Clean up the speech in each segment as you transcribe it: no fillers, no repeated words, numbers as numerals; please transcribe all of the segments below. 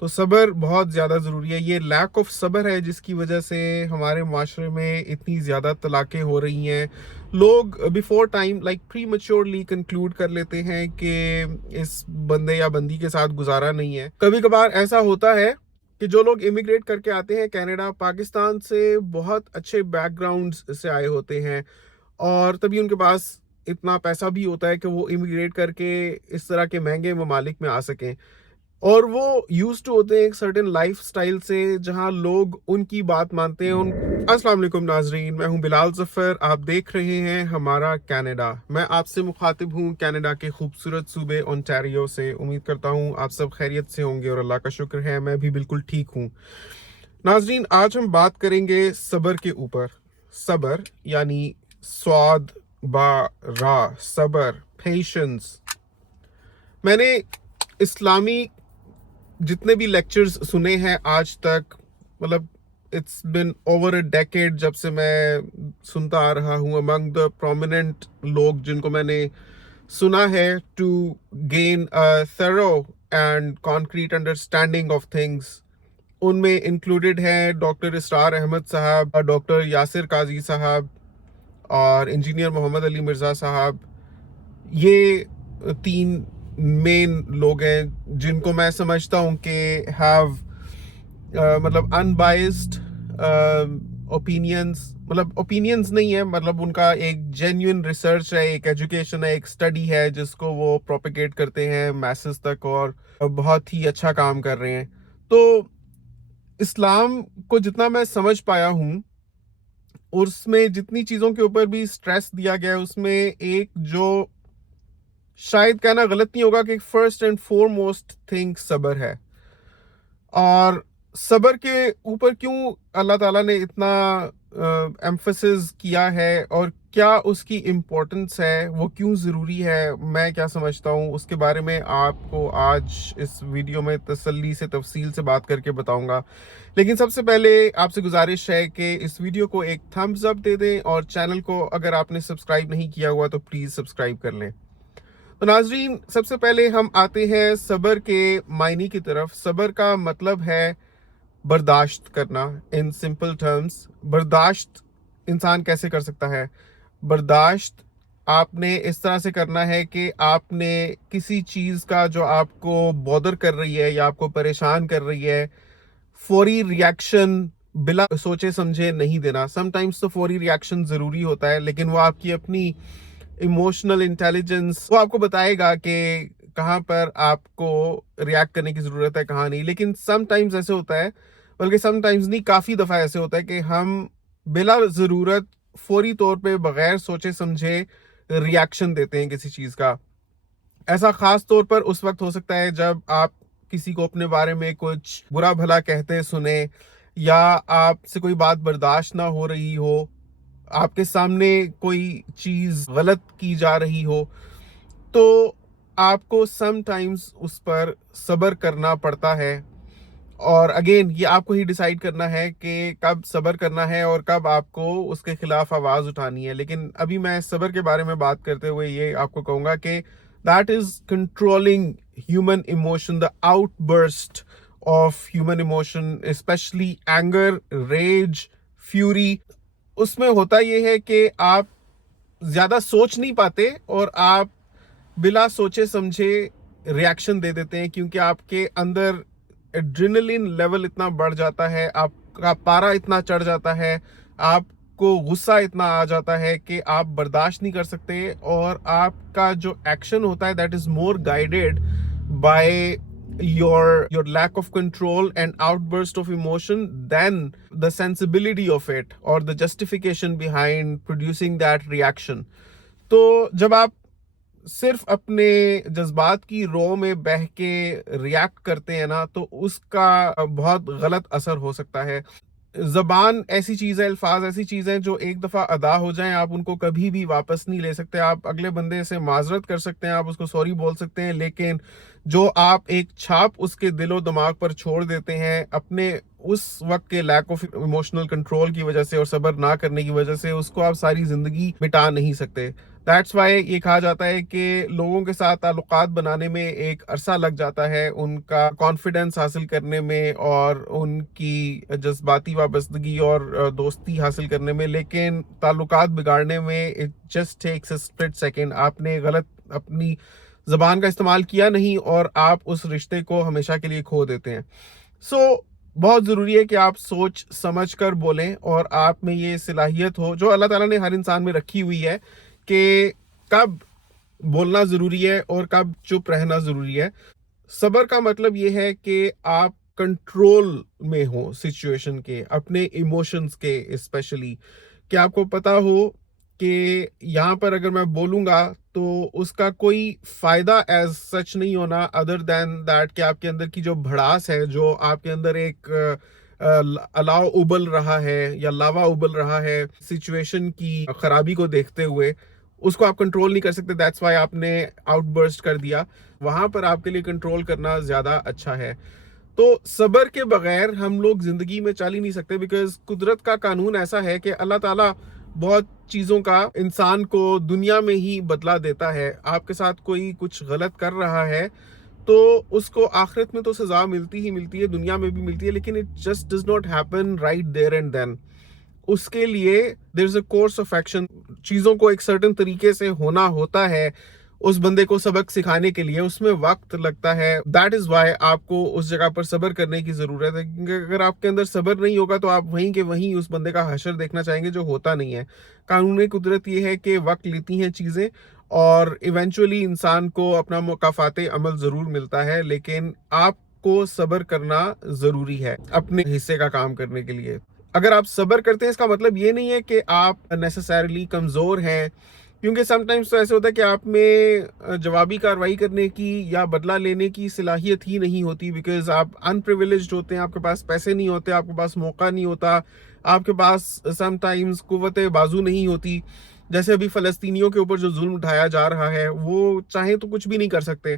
تو صبر بہت زیادہ ضروری ہے. یہ لیک آف صبر ہے جس کی وجہ سے ہمارے معاشرے میں اتنی زیادہ طلاقیں ہو رہی ہیں. لوگ بیفور ٹائم لائک پری میچورلی کنکلوڈ کر لیتے ہیں کہ اس بندے یا بندی کے ساتھ گزارا نہیں ہے. کبھی کبھار ایسا ہوتا ہے کہ جو لوگ امیگریٹ کر کے آتے ہیں کینیڈا پاکستان سے بہت اچھے بیک گراؤنڈ سے آئے ہوتے ہیں اور تبھی ان کے پاس اتنا پیسہ بھی ہوتا ہے کہ وہ امیگریٹ کر کے اس طرح کے مہنگے ممالک میں آ سکیں اور وہ یوز ٹو ہوتے ہیں ایک سرٹن لائف سٹائل سے جہاں لوگ ان کی بات مانتے ہیں. السلام علیکم ناظرین, میں ہوں بلال ظفر, آپ دیکھ رہے ہیں ہمارا کینیڈا. میں آپ سے مخاطب ہوں کینیڈا کے خوبصورت صوبے اونٹاریو سے. امید کرتا ہوں آپ سب خیریت سے ہوں گے اور اللہ کا شکر ہے میں بھی بالکل ٹھیک ہوں. ناظرین, آج ہم بات کریں گے صبر کے اوپر. صبر یعنی سواد با را, صبر, پیشنس. میں نے اسلامی جتنے بھی لیکچرز سنے ہیں آج تک, مطلب it's been over a decade جب سے میں سنتا آ رہا ہوں, امنگ دا پرومیننٹ لوگ جن کو میں نے سنا ہے to gain a thorough and concrete understanding of things, ان میں انکلوڈیڈ ہیں ڈاکٹر اسرار احمد صاحب, ڈاکٹر یاسر قاضی صاحب اور انجینئر محمد علی مرزا صاحب. یہ تین مین لوگ ہیں جن کو میں سمجھتا ہوں کہ ہیو مطلب انبائسڈ اوپینینس, مطلب اوپینینس نہیں ہے, مطلب ان کا ایک جینیون ریسرچ ہے, ایک ایجوکیشن ہے, ایک اسٹڈی ہے جس کو وہ پروپیگیٹ کرتے ہیں میسز تک اور بہت ہی اچھا کام کر رہے ہیں. تو اسلام کو جتنا میں سمجھ پایا ہوں اور اس میں جتنی چیزوں کے اوپر بھی سٹریس دیا گیا ہے اس میں ایک جو شاید کہنا غلط نہیں ہوگا کہ first and foremost thing صبر ہے. اور صبر کے اوپر کیوں اللہ تعالیٰ نے اتنا ایمفسس کیا ہے اور کیا اس کی امپورٹنس ہے, وہ کیوں ضروری ہے, میں کیا سمجھتا ہوں, اس کے بارے میں آپ کو آج اس ویڈیو میں تسلی سے تفصیل سے بات کر کے بتاؤں گا. لیکن سب سے پہلے آپ سے گزارش ہے کہ اس ویڈیو کو ایک تھمز اپ دے دیں اور چینل کو اگر آپ نے سبسکرائب نہیں کیا ہوا تو پلیز سبسکرائب کر لیں. تو ناظرین, سب سے پہلے ہم آتے ہیں صبر کے معنی کی طرف. صبر کا مطلب ہے برداشت کرنا. ان سمپل ٹرمز, برداشت انسان کیسے کر سکتا ہے؟ برداشت آپ نے اس طرح سے کرنا ہے کہ آپ نے کسی چیز کا جو آپ کو بودر کر رہی ہے یا آپ کو پریشان کر رہی ہے, فوری ریاکشن بلا سوچے سمجھے نہیں دینا. سم ٹائمز تو فوری ریاکشن ضروری ہوتا ہے لیکن وہ آپ کی اپنی ایموشنل انٹیلیجنس وہ آپ کو بتائے گا کہ کہاں پر آپ کو ریاکٹ کرنے کی ضرورت ہے, کہاں نہیں. لیکن سم ٹائمز ایسے ہوتا ہے, بلکہ سم ٹائمز نہیں, کافی دفعہ ایسے ہوتا ہے کہ ہم بلا ضرورت فوری طور پہ بغیر سوچے سمجھے ریاکشن دیتے ہیں کسی چیز کا. ایسا خاص طور پر اس وقت ہو سکتا ہے جب آپ کسی کو اپنے بارے میں کچھ برا بھلا کہتے سنیں یا آپ سے کوئی بات برداشت نہ ہو رہی ہو, آپ کے سامنے کوئی چیز غلط کی جا رہی ہو, تو آپ کو سم ٹائمز اس پر صبر کرنا پڑتا ہے. اور اگین یہ آپ کو ہی ڈیسائیڈ کرنا ہے کہ کب صبر کرنا ہے اور کب آپ کو اس کے خلاف آواز اٹھانی ہے. لیکن ابھی میں صبر کے بارے میں بات کرتے ہوئے یہ آپ کو کہوں گا کہ that is controlling human emotion, the outburst of human emotion, especially anger, rage, fury. اس میں ہوتا یہ ہے کہ آپ زیادہ سوچ نہیں پاتے اور آپ بلا سوچے سمجھے ریاکشن دے دیتے ہیں کیونکہ آپ کے اندر ایڈرینلن لیول اتنا بڑھ جاتا ہے, آپ کا پارا اتنا چڑھ جاتا ہے, آپ کو غصہ اتنا آ جاتا ہے کہ آپ برداشت نہیں کر سکتے اور آپ کا جو ایکشن ہوتا ہے that is more guided by your lack of control and outburst of emotion than the sensibility of it or the justification behind producing that reaction. تو جب آپ صرف اپنے جذبات کی رو میں بہہ کے ریاکٹ کرتے ہیں نا تو اس کا بہت غلط اثر ہو سکتا ہے. زبان ایسی چیز ہے, الفاظ ایسی چیز ہے جو ایک دفعہ ادا ہو جائیں آپ ان کو کبھی بھی واپس نہیں لے سکتے. آپ اگلے بندے سے معذرت کر سکتے ہیں, آپ اس کو سوری بول سکتے ہیں, لیکن جو آپ ایک چھاپ اس کے دل و دماغ پر چھوڑ دیتے ہیں اپنے اس وقت کے لیک آف ایموشنل کنٹرول کی وجہ سے اور صبر نہ کرنے کی وجہ سے, اس کو آپ ساری زندگی مٹا نہیں سکتے. دیٹس وائی یہ کہا جاتا ہے کہ لوگوں کے ساتھ تعلقات بنانے میں ایک عرصہ لگ جاتا ہے، ان کا کانفیڈنس حاصل کرنے میں اور ان کی جذباتی وابستگی اور دوستی حاصل کرنے میں، لیکن تعلقات بگاڑنے میں it just takes a split second. آپ نے غلط اپنی زبان کا استعمال کیا نہیں اور آپ اس رشتے کو ہمیشہ کے لیے کھو دیتے ہیں. سو بہت ضروری ہے کہ آپ سوچ سمجھ کر بولیں اور آپ میں یہ صلاحیت ہو جو اللہ تعالیٰ نے ہر انسان میں رکھی ہوئی ہے کہ کب بولنا ضروری ہے اور کب چپ رہنا ضروری ہے. صبر کا مطلب یہ ہے کہ آپ کنٹرول میں ہو سچویشن کے، اپنے ایموشنز کے اسپیشلی، کہ آپ کو پتا ہو کہ یہاں پر اگر میں بولوں گا تو اس کا کوئی فائدہ ایز سچ نہیں ہونا ادر دین دیٹ کہ آپ کے اندر کی جو بھڑاس ہے، جو آپ کے اندر ایک الاؤ ابل رہا ہے یا لاوا ابل رہا ہے سچویشن کی خرابی کو دیکھتے ہوئے، اس کو آپ کنٹرول نہیں کر سکتے. دیٹس وائی آپ نے آؤٹ برسٹ کر دیا. وہاں پر آپ کے لیے کنٹرول کرنا زیادہ اچھا ہے. تو صبر کے بغیر ہم لوگ زندگی میں چل ہی نہیں سکتے، بیکاز قدرت کا قانون ایسا ہے کہ اللہ تعالیٰ بہت چیزوں کا انسان کو دنیا میں ہی بدلا دیتا ہے. آپ کے ساتھ کوئی کچھ غلط کر رہا ہے تو اس کو آخرت میں تو سزا ملتی ہی ملتی ہے، دنیا میں بھی ملتی ہے، لیکن it just does not happen right there and then. اس کے لیے there is a course of action. چیزوں کو ایک سرٹن طریقے سے ہونا ہوتا ہے اس بندے کو سبق سکھانے کے لیے، اس میں وقت لگتا ہے. دیٹ از وائی آپ کو اس جگہ پر صبر کرنے کی ضرورت ہے، کیونکہ اگر آپ کے اندر صبر نہیں ہوگا تو آپ وہیں کے وہیں اس بندے کا حشر دیکھنا چاہیں گے، جو ہوتا نہیں ہے. قانون قدرت یہ ہے کہ وقت لیتی ہیں چیزیں اور ایونچولی انسان کو اپنا مکافات عمل ضرور ملتا ہے، لیکن آپ کو صبر کرنا ضروری ہے اپنے حصے کا کام کرنے کے لیے. اگر آپ صبر کرتے ہیں اس کا مطلب یہ نہیں ہے کہ آپ نیسیسریلی کمزور ہیں، کیونکہ سم ٹائمز تو ایسے ہوتا ہے کہ آپ میں جوابی کارروائی کرنے کی یا بدلہ لینے کی صلاحیت ہی نہیں ہوتی، بیکاز آپ ان پریویلیجڈ ہوتے ہیں، آپ کے پاس پیسے نہیں ہوتے، آپ کے پاس موقع نہیں ہوتا، آپ کے پاس سم ٹائمز قوت بازو نہیں ہوتی. جیسے ابھی فلسطینیوں کے اوپر جو ظلم اٹھایا جا رہا ہے، وہ چاہیں تو کچھ بھی نہیں کر سکتے،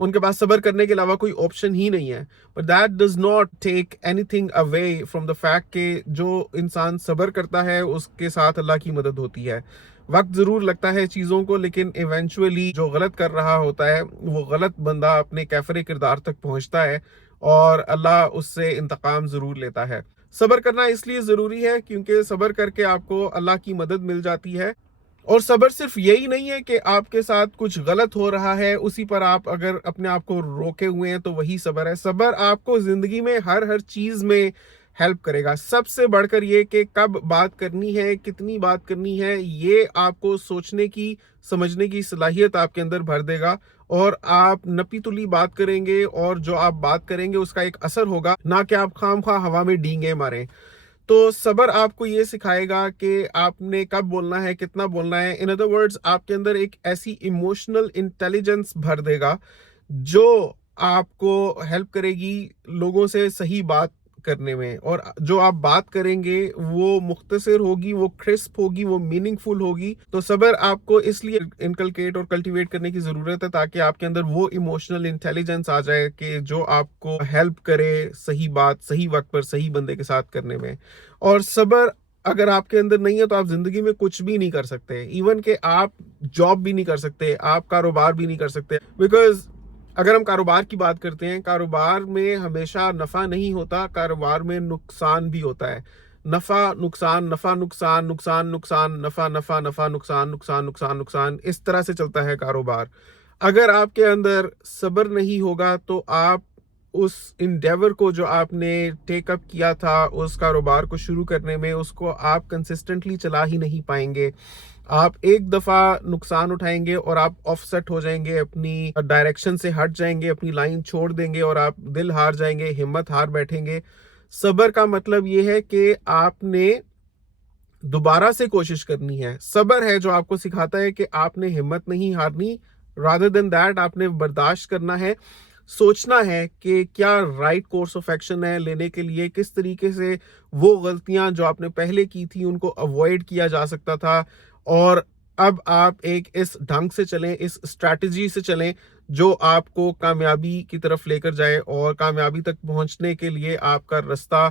ان کے پاس صبر کرنے کے علاوہ کوئی آپشن ہی نہیں ہے. But that does not take any thing away from the fact کہ جو انسان صبر کرتا ہے اس کے ساتھ اللہ کی مدد ہوتی ہے. وقت ضرور لگتا ہے چیزوں کو، لیکن ایونچولی جو غلط کر رہا ہوتا ہے وہ غلط بندہ اپنے کیفر کردار تک پہنچتا ہے اور اللہ اس سے انتقام ضرور لیتا ہے. صبر کرنا اس لیے ضروری ہے کیونکہ صبر کر کے آپ کو اللہ کی مدد مل جاتی ہے. اور صبر صرف یہی نہیں ہے کہ آپ کے ساتھ کچھ غلط ہو رہا ہے اسی پر آپ اگر اپنے آپ کو روکے ہوئے ہیں تو وہی صبر ہے. صبر آپ کو زندگی میں ہر چیز میں ہیلپ کرے گا. سب سے بڑھ کر یہ کہ کب بات کرنی ہے، کتنی بات کرنی ہے، یہ آپ کو سوچنے کی، سمجھنے کی صلاحیت آپ کے اندر بھر دے گا اور آپ نپی تلی بات کریں گے اور جو آپ بات کریں گے اس کا ایک اثر ہوگا، نہ کہ آپ خام خواہ ہوا میں ڈینگے ماریں. تو صبر آپ کو یہ سکھائے گا کہ آپ نے کب بولنا ہے، کتنا بولنا ہے. ان ادر ورڈز آپ کے اندر ایک ایسی ایموشنل انٹیلیجنس بھر دے گا جو آپ کو ہیلپ کرے گی لوگوں سے صحیح بات کرنے میں، اور جو آپ بات کریں گے وہ مختصر ہوگی، وہ کرسپ ہوگی، وہ میننگ فل ہوگی. تو صبر آپ کو اس لیے انکلکیٹ اور کلٹیویٹ کرنے کی ضرورت ہے تاکہ آپ کے اندر وہ ایموشنل انٹیلیجنس آ جائے کہ جو آپ کو ہیلپ کرے صحیح بات صحیح وقت پر صحیح بندے کے ساتھ کرنے میں. اور صبر اگر آپ کے اندر نہیں ہے تو آپ زندگی میں کچھ بھی نہیں کر سکتے. ایون کہ آپ جاب بھی نہیں کر سکتے، آپ کاروبار بھی نہیں کر سکتے. بیکاز اگر ہم کاروبار کی بات کرتے ہیں، کاروبار میں ہمیشہ نفع نہیں ہوتا، کاروبار میں نقصان بھی ہوتا ہے. نفع نقصان، نفع نقصان، نقصان نقصان، نفع نفع، نفع نقصان، نقصان نقصان، نقصان، اس طرح سے چلتا ہے کاروبار. اگر آپ کے اندر صبر نہیں ہوگا تو آپ اس انڈیور کو جو آپ نے ٹیک اپ کیا تھا اس کاروبار کو شروع کرنے میں، اس کو آپ کنسسٹنٹلی چلا ہی نہیں پائیں گے. آپ ایک دفعہ نقصان اٹھائیں گے اور آپ آف سیٹ ہو جائیں گے، اپنی ڈائریکشن سے ہٹ جائیں گے، اپنی لائن چھوڑ دیں گے اور آپ دل ہار جائیں گے، ہمت ہار بیٹھیں گے. صبر کا مطلب یہ ہے کہ آپ نے دوبارہ سے کوشش کرنی ہے. صبر ہے جو آپ کو سکھاتا ہے کہ آپ نے ہمت نہیں ہارنی، رادر دین دیٹ آپ نے برداشت کرنا ہے، سوچنا ہے کہ کیا رائٹ کورس آف ایکشن ہے لینے کے لیے، کس طریقے سے وہ غلطیاں جو آپ نے پہلے کی تھی ان کو اوائڈ کیا جا سکتا تھا. اور اب آپ ایک اس ڈھنگ سے چلیں، اس اسٹریٹجی سے چلیں جو آپ کو کامیابی کی طرف لے کر جائے اور کامیابی تک پہنچنے کے لیے آپ کا راستہ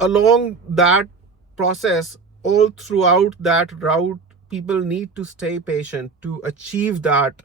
along that process, all throughout that route, people need to stay patient to achieve that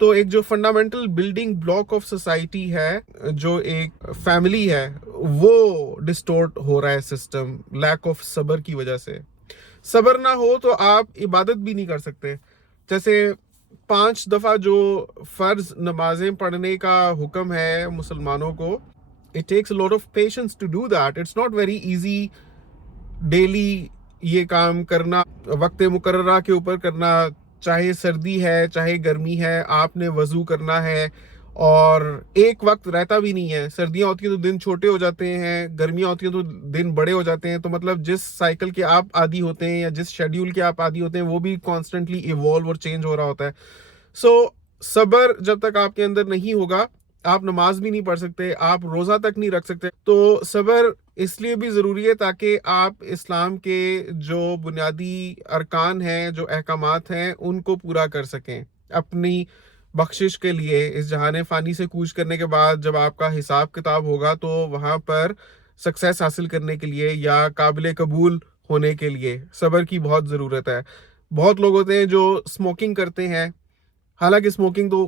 تو ایک جو fundamental building block of society ہے، جو ایک فیملی ہے، وہ ڈسٹورٹ ہو رہا ہے سسٹم لیک آف صبر کی وجہ سے. صبر نہ ہو تو آپ عبادت بھی نہیں کر سکتے. جیسے 5 دفعہ جو فرض نمازیں پڑھنے کا حکم ہے مسلمانوں کو، it takes a lot of patience to do that. It's not very easy daily یہ کام کرنا، وقت مقررہ کے اوپر کرنا، چاہے سردی ہے چاہے گرمی ہے، آپ نے وضو کرنا ہے. اور ایک وقت رہتا بھی نہیں ہے، سردیاں ہوتی ہیں تو دن چھوٹے ہو جاتے ہیں، گرمیاں ہوتی ہیں تو دن بڑے ہو جاتے ہیں. تو مطلب جس سائیکل کے آپ عادی ہوتے ہیں یا جس شیڈیول کے آپ عادی ہوتے ہیں وہ بھی کانسٹنٹلی ایوالو اور چینج ہو رہا ہوتا ہے. سو صبر جب تک آپ کے اندر نہیں ہوگا، آپ نماز بھی نہیں پڑھ سکتے، آپ روزہ تک نہیں رکھ سکتے. تو صبر اس لیے بھی ضروری ہے تاکہ آپ اسلام کے جو بنیادی ارکان ہیں، جو احکامات ہیں، ان کو پورا کر سکیں. اپنی بخشش کے لیے اس جہان فانی سے کوچ کرنے کے بعد جب آپ کا حساب کتاب ہوگا تو وہاں پر سکسیس حاصل کرنے کے لیے یا قابل قبول ہونے کے لیے صبر کی بہت ضرورت ہے. بہت لوگ ہوتے ہیں جو اسموکنگ کرتے ہیں، حالانکہ اسموکنگ تو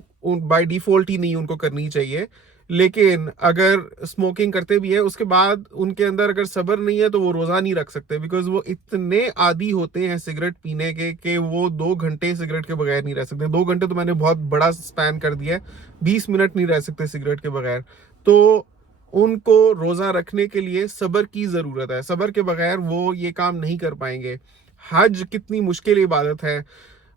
بائی ڈیفالٹ ہی نہیں ان کو کرنی چاہیے، لیکن اگر اسموکنگ کرتے بھی ہیں اس کے بعد ان کے اندر اگر صبر نہیں ہے تو وہ روزہ نہیں رکھ سکتے، بیکاز وہ اتنے عادی ہوتے ہیں سگریٹ پینے کے کہ وہ 2 گھنٹے سگریٹ کے بغیر نہیں رہ سکتے. 2 گھنٹے تو میں نے بہت بڑا سپین کر دیا ہے، 20 منٹ نہیں رہ سکتے سگریٹ کے بغیر. تو ان کو روزہ رکھنے کے لیے صبر کی ضرورت ہے، صبر کے بغیر وہ یہ کام نہیں کر پائیں گے. حج کتنی مشکل عبادت ہے.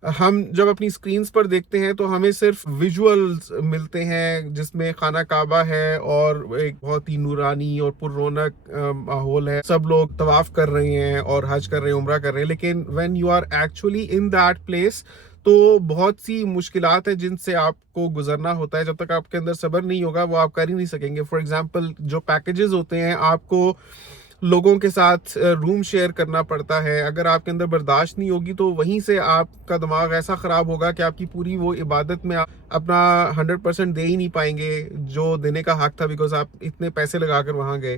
ہم جب اپنی سکرینز پر دیکھتے ہیں تو ہمیں صرف ویژولز ملتے ہیں جس میں خانہ کعبہ ہے اور ایک بہت ہی نورانی اور پر رونق ماحول ہے، سب لوگ طواف کر رہے ہیں اور حج کر رہے ہیں، عمرہ کر رہے ہیں. لیکن when you are actually in that place تو بہت سی مشکلات ہیں جن سے آپ کو گزرنا ہوتا ہے. جب تک آپ کے اندر صبر نہیں ہوگا وہ آپ کر ہی نہیں سکیں گے. فار ایگزامپل جو پیکیجز ہوتے ہیں، آپ کو لوگوں کے ساتھ روم شیئر کرنا پڑتا ہے. اگر آپ کے اندر برداشت نہیں ہوگی تو وہیں سے آپ کا دماغ ایسا خراب ہوگا کہ آپ کی پوری وہ عبادت میں آپ اپنا 100% دے ہی نہیں پائیں گے جو دینے کا حق تھا، بیکاز آپ اتنے پیسے لگا کر وہاں گئے.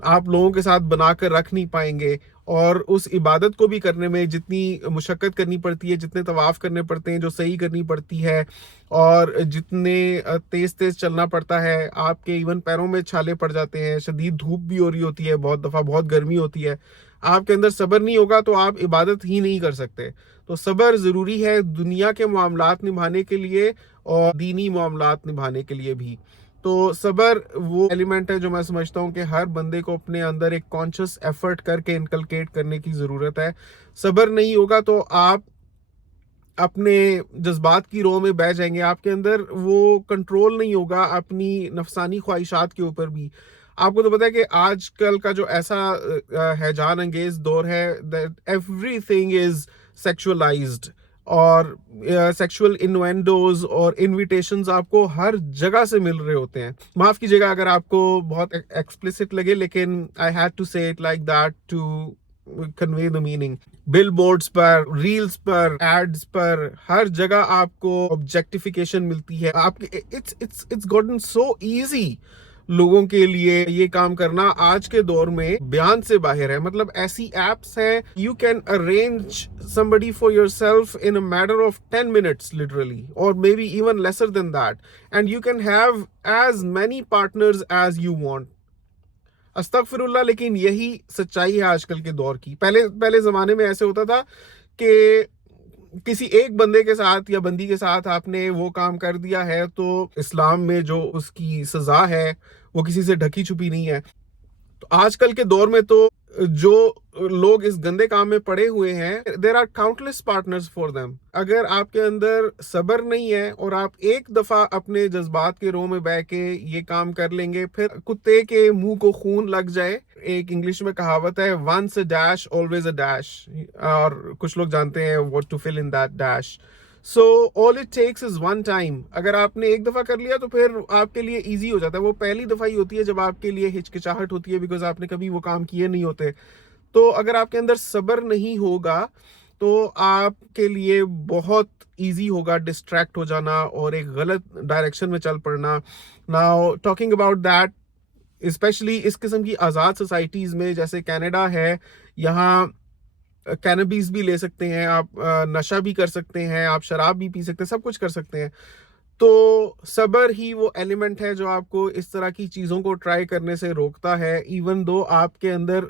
آپ لوگوں کے ساتھ بنا کر رکھ نہیں پائیں گے، اور اس عبادت کو بھی کرنے میں جتنی مشقت کرنی پڑتی ہے، جتنے طواف کرنے پڑتے ہیں جو صحیح کرنی پڑتی ہے، اور جتنے تیز تیز چلنا پڑتا ہے، آپ کے ایون پیروں میں چھالے پڑ جاتے ہیں، شدید دھوپ بھی ہو رہی ہوتی ہے، بہت دفعہ بہت گرمی ہوتی ہے. آپ کے اندر صبر نہیں ہوگا تو آپ عبادت ہی نہیں کر سکتے. تو صبر ضروری ہے دنیا کے معاملات نبھانے کے لیے اور دینی معاملات نبھانے کے لیے بھی. تو صبر وہ ایلیمنٹ ہے جو میں سمجھتا ہوں کہ ہر بندے کو اپنے اندر ایک کانشیس ایفرٹ کر کے انکلکیٹ کرنے کی ضرورت ہے. صبر نہیں ہوگا تو آپ اپنے جذبات کی رو میں بہہ جائیں گے، آپ کے اندر وہ کنٹرول نہیں ہوگا اپنی نفسانی خواہشات کے اوپر بھی. آپ کو تو پتا ہے کہ آج کل کا جو ایسا ہیجان انگیز دور ہے، ایوری تھنگ از سیکشولائزڈ، اور سیکشول انوینڈوز اور انویٹیشنز آپ کو ہر جگہ سے مل رہے ہوتے ہیں. معاف کیجیے گا اگر آپ کو بہت ایکسپلسٹ لگے، لیکن I had to say it like that to convey the meaning. Billboards پر، ریلز پر، ایڈز پر، ہر جگہ آپ کو آبجیکٹیفیکیشن ملتی ہے. آپ کے it's gotten so easy لوگوں کے لیے یہ کام کرنا آج کے دور میں بیان سے باہر ہے. مطلب ایسی ایپس ہیں، you can arrange somebody for yourself in a matter of 10 minutes literally, or maybe even lesser than that, and you can have as many partners as you want. استغفر اللہ، لیکن یہی سچائی ہے آج کل کے دور کی. پہلے زمانے میں ایسے ہوتا تھا کہ کسی ایک بندے کے ساتھ یا بندی کے ساتھ آپ نے وہ کام کر دیا ہے تو اسلام میں جو اس کی سزا ہے وہ کسی سے ڈھکی چھپی نہیں ہے. تو آج کل کے دور میں تو جو لوگ اس گندے کام میں پڑے ہوئے ہیں، there are countless partners for them. اگر آپ کے اندر صبر نہیں ہے اور آپ ایک دفعہ اپنے جذبات کے رو میں بیٹھ کے یہ کام کر لیں گے، پھر کتے کے منہ کو خون لگ جائے. ایک انگلش میں کہاوت ہے once a dash always a dash، اور کچھ لوگ جانتے ہیں what to fill in that dash. So all it takes is one time. اگر آپ نے ایک دفعہ کر لیا تو پھر آپ کے لیے ایزی ہو جاتا ہے. وہ پہلی دفعہ ہی ہوتی ہے جب آپ کے لیے ہچکچاہٹ ہوتی ہے، بیکاز آپ نے کبھی وہ کام کیے نہیں ہوتے. تو اگر آپ کے اندر صبر نہیں ہوگا تو آپ کے لیے بہت ایزی ہوگا ڈسٹریکٹ ہو جانا اور ایک غلط ڈائریکشن میں چل پڑنا. Now talking about that, especially اس قسم کی آزاد سوسائٹیز میں جیسے کینیڈا ہے، یہاں کینبیز بھی لے سکتے ہیں آپ، نشہ بھی کر سکتے ہیں آپ، شراب بھی پی سکتے ہیں، سب کچھ کر سکتے ہیں. تو صبر ہی وہ ایلیمنٹ ہے جو آپ کو اس طرح کی چیزوں کو ٹرائی کرنے سے روکتا ہے. ایون دو آپ کے اندر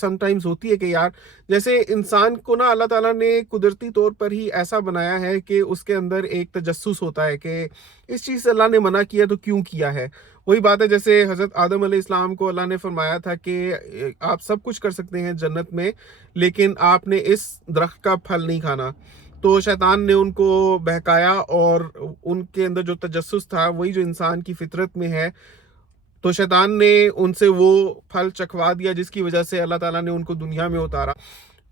سم ٹائمز ہوتی ہے کہ یار جیسے انسان کو نا اللہ تعالیٰ نے قدرتی طور پر ہی ایسا بنایا ہے کہ اس کے اندر ایک تجسس ہوتا ہے کہ اس چیز سے اللہ نے منع کیا تو کیوں کیا ہے. وہی بات ہے جیسے حضرت آدم علیہ السلام کو اللہ نے فرمایا تھا کہ آپ سب کچھ کر سکتے ہیں جنت میں لیکن آپ نے اس درخت کا پھل نہیں کھانا. تو شیطان نے ان کو بہکایا اور ان کے اندر جو تجسس تھا وہی جو انسان کی فطرت میں ہے تو شیطان نے ان سے وہ پھل چکھوا دیا جس کی وجہ سے اللہ تعالیٰ نے ان کو دنیا میں اتارا.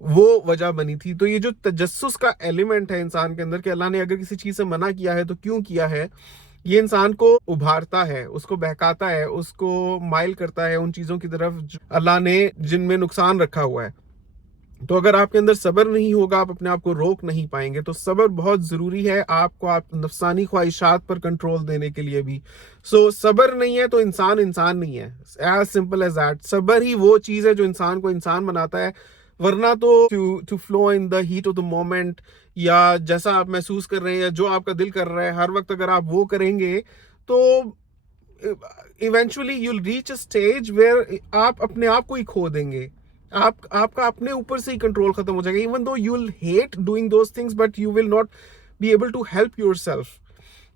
وہ وجہ بنی تھی. تو یہ جو تجسس کا ایلیمنٹ ہے انسان کے اندر کہ اللہ نے اگر کسی چیز سے منع کیا ہے تو کیوں کیا ہے, یہ انسان کو ابھارتا ہے, اس کو بہکاتا ہے, اس کو مائل کرتا ہے ان چیزوں کی طرف جو اللہ نے جن میں نقصان رکھا ہوا ہے. تو اگر آپ کے اندر صبر نہیں ہوگا آپ اپنے آپ کو روک نہیں پائیں گے. تو صبر بہت ضروری ہے آپ کو آپ نفسانی خواہشات پر کنٹرول دینے کے لیے بھی. سو صبر نہیں ہے تو انسان نہیں ہے. As simple as that. صبر ہی وہ چیز ہے جو انسان کو انسان بناتا ہے, ورنہ تو to flow in the heat of the moment یا جیسا آپ محسوس کر رہے ہیں یا جو آپ کا دل کر رہا ہے ہر وقت اگر آپ وہ کریں گے تو eventually you will reach a stage where آپ اپنے آپ کو ہی کھو دیں گے. آپ کا اپنے اوپر سے ہی کنٹرول ختم ہو جائے گا. Even though you will hate doing those things but you will not be able to help yourself.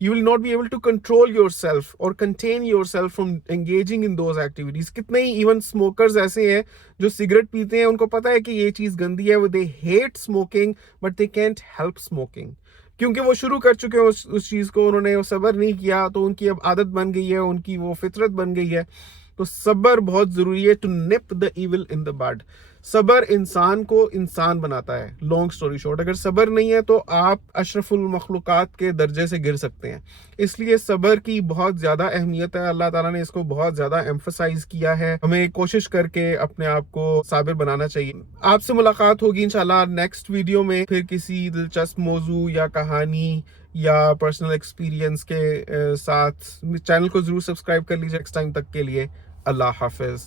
You will not be able to control yourself or contain yourself from engaging in those activities. کتنے ہی even smokers ایسے ہیں جو cigarette پیتے ہیں ان کو پتا ہے کہ یہ چیز گندی ہے, وہ they hate smoking but they can't help smoking کیونکہ وہ شروع کر چکے ہیں اس چیز کو, انہوں نے صبر نہیں کیا تو ان کی اب عادت بن گئی ہے, ان کی وہ فطرت بن گئی ہے. تو صبر بہت ضروری ہے to nip the evil in the bud. صبر انسان کو انسان بناتا ہے. لانگ سٹوری شارٹ, اگر صبر نہیں ہے تو آپ اشرف المخلوقات کے درجے سے گر سکتے ہیں. اس لیے صبر کی بہت زیادہ اہمیت ہے. اللہ تعالیٰ نے اس کو بہت زیادہ ایمفسائز کیا ہے. ہمیں کوشش کر کے اپنے آپ کو صابر بنانا چاہیے. آپ سے ملاقات ہوگی انشاءاللہ نیکسٹ ویڈیو میں, پھر کسی دلچسپ موضوع یا کہانی یا پرسنل ایکسپیرینس کے ساتھ. چینل کو ضرور سبسکرائب کر لیجیے. نیکسٹ ٹائم تک کے لیے اللہ حافظ.